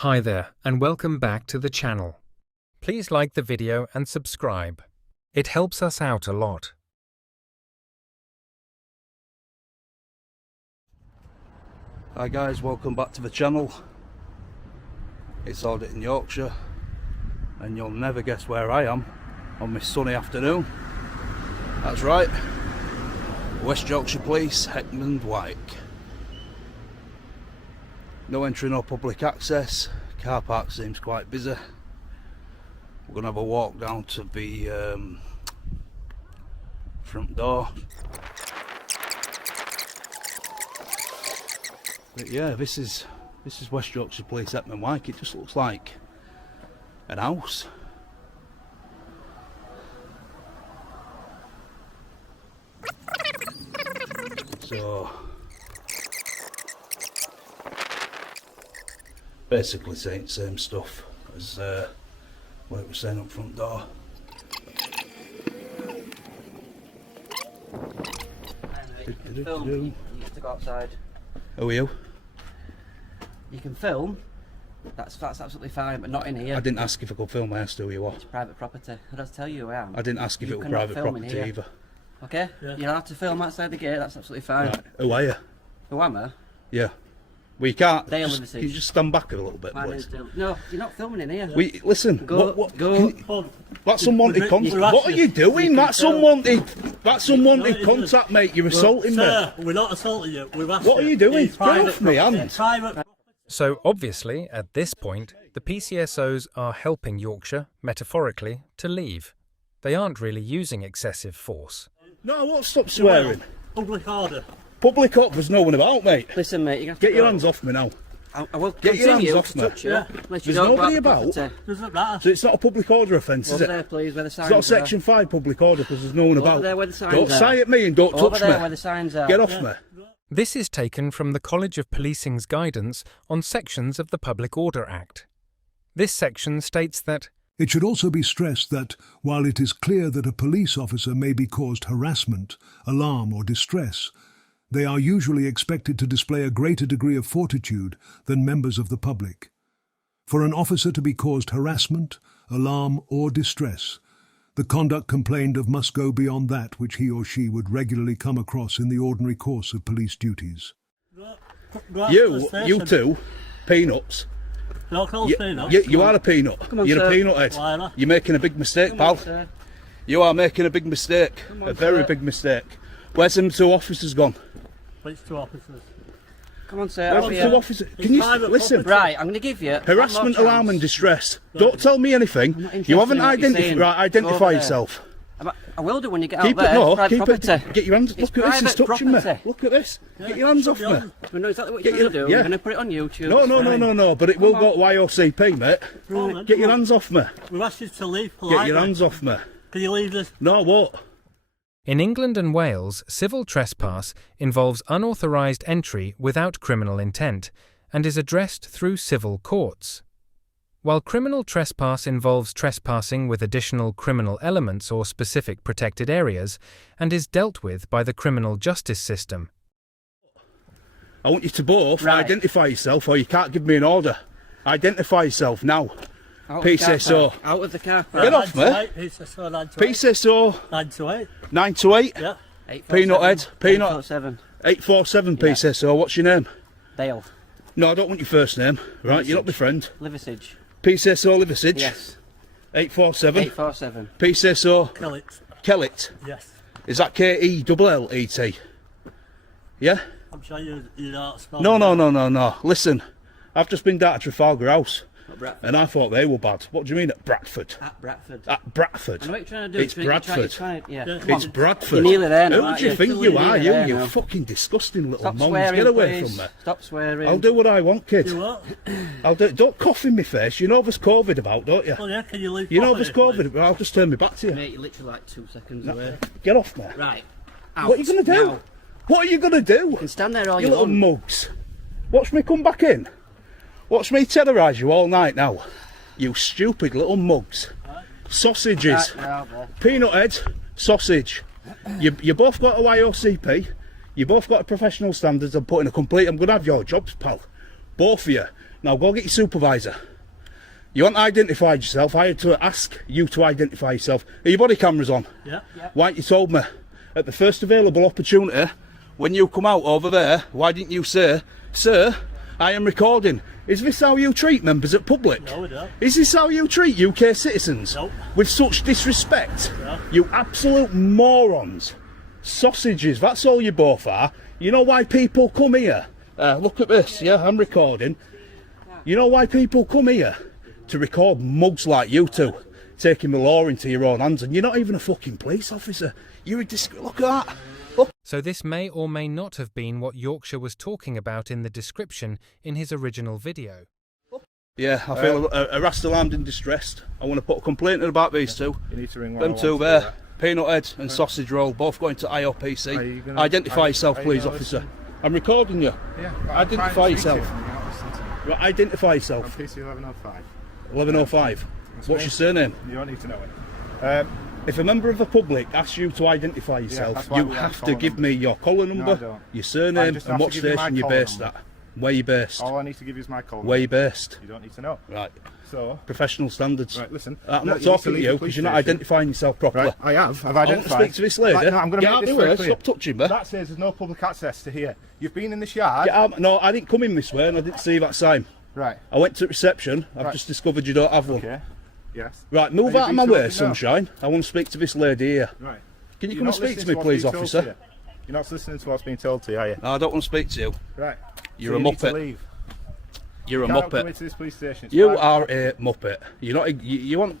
Hi there and welcome back to the channel. Please like the video and subscribe. It helps us out a lot. Hi guys, welcome back to the channel. It's Auditing Yorkshire and you'll never guess where I am on this sunny afternoon. That's right, West Yorkshire Police, Heckman Wyke. No entry, no public access. Car park seems quite busy. We're going to have a walk down to the front door. But yeah, this is West Yorkshire Police, Heckman Wyke. It just looks like an house. So basically same stuff as what it was saying up front door. You can film, you have to go outside. Who are you? You can film, that's absolutely fine, but not in here. I didn't ask if I could film. I asked who you are. It's private property. I don't tell you who I am. I didn't ask if You it was cannot private film in property here. either. Okay? Yeah. You don't have to film outside the gate, that's absolutely fine. Right. Who are you? Who am I? Yeah. Well, you can't. Dale Just, Liversidge. can you just stand back a little bit, My name's please? Dale. No, you're not filming in here. Listen. Go, Go. That's unwanted contact. we're What are you doing? That's unwanted. That's unwanted No, it contact, mate. You're assaulting me. Sir, we're not assaulting you. We've asked What are you doing? It's Get off me, property. hand. Private. So obviously, at this point, the PCSOs are helping Yorkshire, metaphorically, to leave. They aren't really using excessive force. No, I won't stop swearing. Public order. Public up, there's no one about, mate. Listen, mate, you have to Get your go. hands off me now. I will Get your continue hands off to me. touch you. Yeah. Unless you There's don't go nobody out the about. property. Doesn't matter. So it's not a public order offence, is Over it? there, please, where the signs It's not are. Section 5 public order because there's no one about. Over there where the signs Don't are. sigh at me and don't Over touch there me. where the signs are. Get off me. This is taken from the College of Policing's guidance on sections of the Public Order Act. This section states that It should also be stressed that, while it is clear that a police officer may be caused harassment, alarm or distress, they are usually expected to display a greater degree of fortitude than members of the public. For an officer to be caused harassment, alarm or distress, the conduct complained of must go beyond that which he or she would regularly come across in the ordinary course of police duties. Go out to the You station. two, peanuts. Don't call us peanuts. You are a peanut. on, You're sir. a peanut head. Why not? You're making a big mistake, Come on, pal. sir. You are making a big mistake. on, A very sir. big mistake. Where's them two officers gone? Which two officers? Come on, sir. Where's over the here. two officers? It's Can you private listen? property. Right, I'm going to give you Harassment, one more alarm, chance. and distress. Don't tell me anything. not interested You haven't in what you're identified. saying. Right, Go identify over there. yourself. I will do when you get Keep out it. there. No, It's private keep property. it. Get your hands. It's Look at this. It's private touching me. property. Look at this. Get your hands off Show me. me. We know exactly what Get you're going to your- do. yeah. We're going to put it on YouTube. No, no, It's no, fine. no, no. But it will Come go to IOCP, mate. Come Get your on. hands off me. We've asked you to leave Get politely. your hands off me. Can you leave this? No, what? in England and Wales, civil trespass involves unauthorised entry without criminal intent and is addressed through civil courts. While criminal trespass involves trespassing with additional criminal elements or specific protected areas and is dealt with by the criminal justice system. I want you to both Right. identify yourself, or you can't give me an order. Identify yourself now. Out of the car PCSO. park. Out of the car park. Get off me. 928. PCSO 928. PCSO 928. 928 Yeah. 847. Peanut head. Peanut 847. 847 PCSO. What's your name? Dale. No, I don't want your first name. Right, you're not my friend. Liversidge. PCSO Liversidge. Yes. 847 847. PCSO Kill it. Kellet. Yes. Is that KELLET? Yeah? I'm sure you're not spelling No, it. no, no, no, no. Listen, I've just been down to Trafalgar House At Bradford. and I thought they were bad. What do you mean at Bradford? At Bradford. At Bradford. I know what you're trying to do. It's Bradford. Yeah. Yeah. Come It's on. Bradford. You're nearly there now, Who aren't do you you? think You're you are? nearly You, there you now. fucking disgusting little Stop mongs. swearing, Get away please. from me. Stop swearing. I'll do what I want, kid. You what? I'll do. Don't cough in my face. You know there's COVID about, don't you? Well, yeah, can you leave You know property, there's please? COVID. I'll just turn me back to you. Mate, you're literally like 2 seconds away. Get off me. Right. Out. What are you going to do? Now. What are you going to do? You can stand there all You you little want. mugs. Watch me come back in. Watch me terrorise you all night now. You stupid little mugs. Sausages. Right now, boy. Peanut head. Sausage. You both got a YOCP. You both got a professional standards. I'm going to have your jobs, pal. Both of you. Now go get your supervisor. You haven't identified yourself. I had to ask you to identify yourself. Are your body cameras on? Yeah. Why haven't you told me? At the first available opportunity, when you come out over there, why didn't you say, sir, I am recording. Is this how you treat members of public? No, we don't. Is this how you treat UK citizens? Nope. With such disrespect? No. You absolute morons. Sausages, that's all you both are. You know why people come here? Look at this, yeah, I'm recording. You know why people come here? To record mugs like you two, taking the law into your own hands, and you're not even a fucking police officer. You're a look at that. Look. So this may or may not have been what Yorkshire was talking about in the description in his original video. Yeah, I feel harassed, alarmed and distressed. I want to put a complaint in about these two. You need to ring Them two there, peanut head and sausage roll, both going to IOPC. Identify yourself, please, officer. I'm recording you. Yeah. Identify yourself. Right, identify yourself. PC 1105. 1105. What's your surname? You don't need to know it. If a member of the public asks you to identify yourself, that's why you we have have to collar give numbers. me your collar number, don't. your I surname, just and have what to give you my station you're collar based number. at. Where you based? All I need to give you is my call. Where you based? You don't need to know. Right. So, Professional standards. right, listen. I'm No, not you need talking to leave you the because police you're not station. identifying yourself properly. Right, I have. I've I want to identified. speak to this lady. Right, no, I'm going to Get make out this the very way. clear. Stop touching me. That says there's no public access to here. You've been in this yard. Get out. No, I didn't come in this way and I didn't see that sign. Right. I went to reception. I've Right. just discovered you don't have one. Okay. Yes. Right, move Are you out of being my told way, to no? sunshine. I want to speak to this lady here. Right. Can you You're come and not speak to listening me, what's please, being told to officer? you. You're not listening to what's being told to you, are you? No, I don't want to speak to you. Right. You're So a you need to muppet. leave. You're a You can't come muppet. into this police station. It's You private. are a muppet. You're not. You want.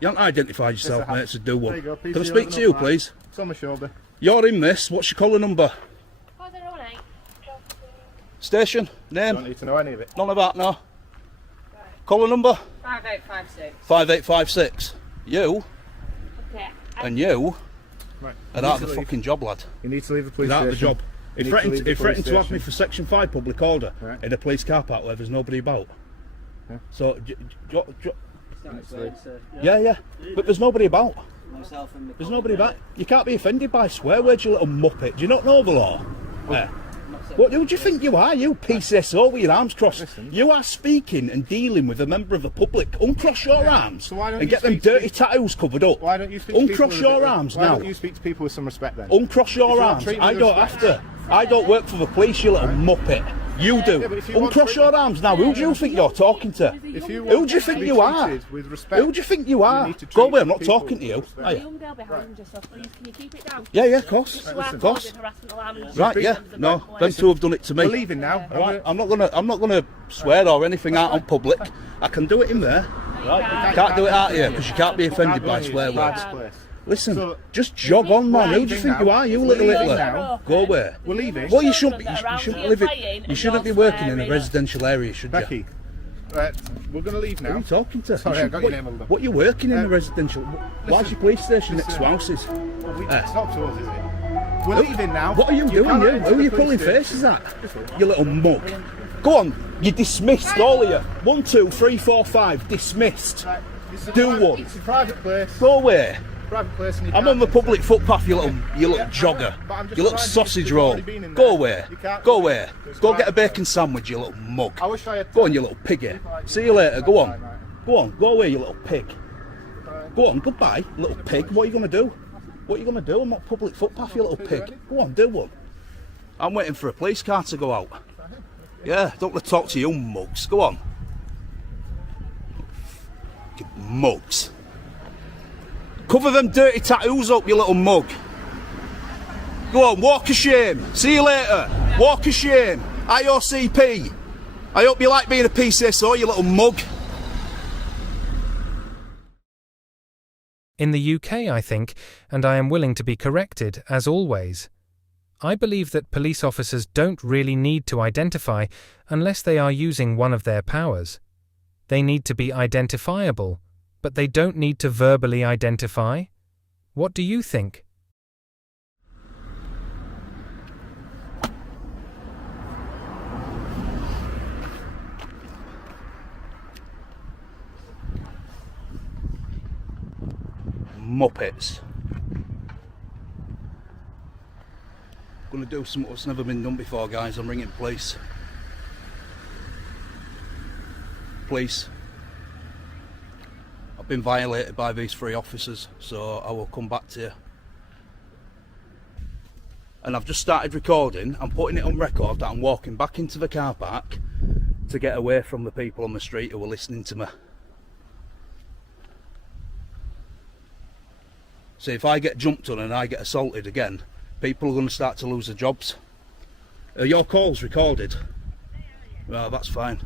You haven't identified yourself, Yes, I mate. So do There one. you go, Can I PC speak to you, 1105. please? It's on my shoulder. You're in this. What's your collar number? 5018. Station? Don't Name? need to know any of it. None of that, no. Collar number? 5856. 5856. You Okay. and you Right. are You out need of the to leave. fucking job, lad. You need to leave the police He's out of the station. job. You He need threatened, leave the he threatened police to have me station. for Section 5 public order Right. in a police car park where there's nobody about. Yeah. So, Explain, sir. yeah, but there's nobody about. Myself and my There's colleague, nobody mate. about. You can't be offended by swear words, you little muppet. Do you not know the law? Yeah. What who do you think you are, you PCSO with your arms crossed? Listen. You are speaking and dealing with a member of the public. Uncross your arms So why don't and you get them speak to dirty people- tattoos covered up. Why don't you speak to people Uncross with a your bit- arms why now. don't you speak to people with some respect then? Uncross your If you arms. treat me I with don't respect. have to. I don't work for the police, you little muppet. You do. Yeah, but if you want Uncross to- your arms now. Who do you think you're talking to? If you Who want do you to think be you are? treated with respect, Who do you think you are? need to Go treat away, I'm not people talking to you. with respect. Are The you? young girl behind him just off, please. Can you keep it down? Yeah, of course. You are Of course. causing harassment alarm and Right, yeah. members of No, the them two have done it to me. We're leaving now. Right, I'm not gonna swear or anything out on public. I can do it in there. Right, can't do it out here because you can't be offended by swear words. Listen, So- just jog on, man. Who do you think you are, you little Leaving littler? now. Go away. We're leaving. Well, you shouldn't be. You Around shouldn't here live playing it. You and shouldn't be you're working in a swearing. residential area, should you? Becky, right, we're going to leave Who are now. you talking to? Sorry, You I should- got what, your name on them. what you working in a residential? Why's your police station next to houses? Well, Eh. it's not to us, is it? We're leaving now. What are you doing, cannot you? enter Who are the you police pulling station. faces at? You little mug. Go on, you're dismissed, all of you. 1, 2, 3, 4, 5, dismissed. Right, this is a Do private- what? It's a private place. Go away. Private place and you I'm can't on the enter. public footpath, you little Yeah, jogger. but I'm just You little reminding you, sausage you've roll. already been in Go there. away. You can't Go go away. in. It's Go get a private. bacon sandwich, you little mug. I wish I had. Go on, you little piggy. See you later. Go on. Go on. Go away, you little pig. Go on. Goodbye, little pig. What are you going to do? What are you going to do? I'm not public footpath, you little pig. Go on, do one. I'm waiting for a police car to go out. Yeah, don't let talk to you mugs. Go on. Mugs. Cover them dirty tattoos up, you little mug. Go on, walk of shame. See you later. Walk of shame. IOCP. I hope you like being a PCSO, you little mug. In the UK, I think, and I am willing to be corrected, as always. I believe that police officers don't really need to identify unless they are using one of their powers. They need to be identifiable, but they don't need to verbally identify. What do you think? Muppets. Gonna do something that's never been done before, guys. I'm ringing police. police. I've been violated by these 3 officers, so I will come back to you. And I've just started recording. I'm putting it on record that I'm walking back into the car park to get away from the people on the street who are listening to me. So if I get jumped on and I get assaulted again, people are going to start to lose their jobs. Are your calls recorded? Well, that's fine.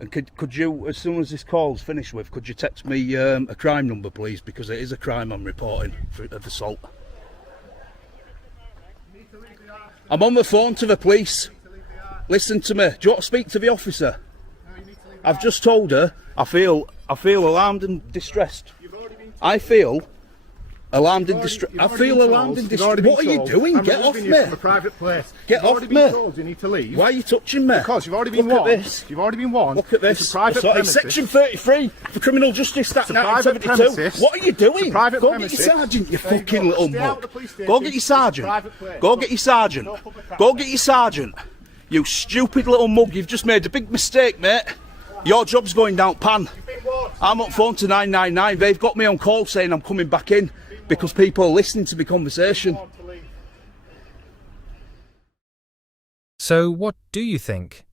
And could you, as soon as this call's finished with, could you text me a crime number, please? Because it is a crime I'm reporting of assault. I'm on the phone to the police. Listen to me. Do you want to speak to the officer? I've just told her I feel alarmed and distressed. I feel alarmed and distressed. I feel alarmed and distressed. What are you doing? Get off me. From a private place. Get off me. You need to leave. Why are you touching me? Because you've already been Look warned. at this. You've already been warned. Look at this. It's a private Sorry, premises. Section 33 for Criminal Justice Act It's a private 1972. premises. What are you doing? It's a private Go premises. get your sergeant, you There you fucking go. little Stay out mug. of the police Go station. get your It's a sergeant. private place. Go get your sergeant. No public access. Go get your sergeant. You stupid little mug. You've just made a big mistake, mate. Your job's going down pan. I'm on phone to 999. They've got me on call saying I'm coming back in because people are listening to the conversation. So what do you think?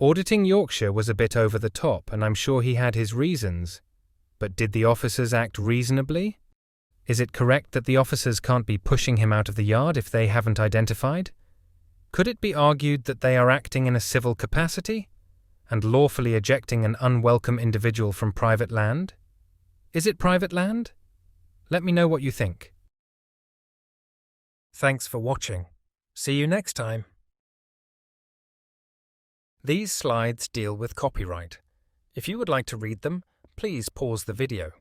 Auditing Yorkshire was a bit over the top, and I'm sure he had his reasons. But did the officers act reasonably? Is it correct that the officers can't be pushing him out of the yard if they haven't identified? Could it be argued that they are acting in a civil capacity and lawfully ejecting an unwelcome individual from private land? Is it private land? Let me know what you think. Thanks for watching. See you next time. These slides deal with copyright. If you would like to read them, please pause the video.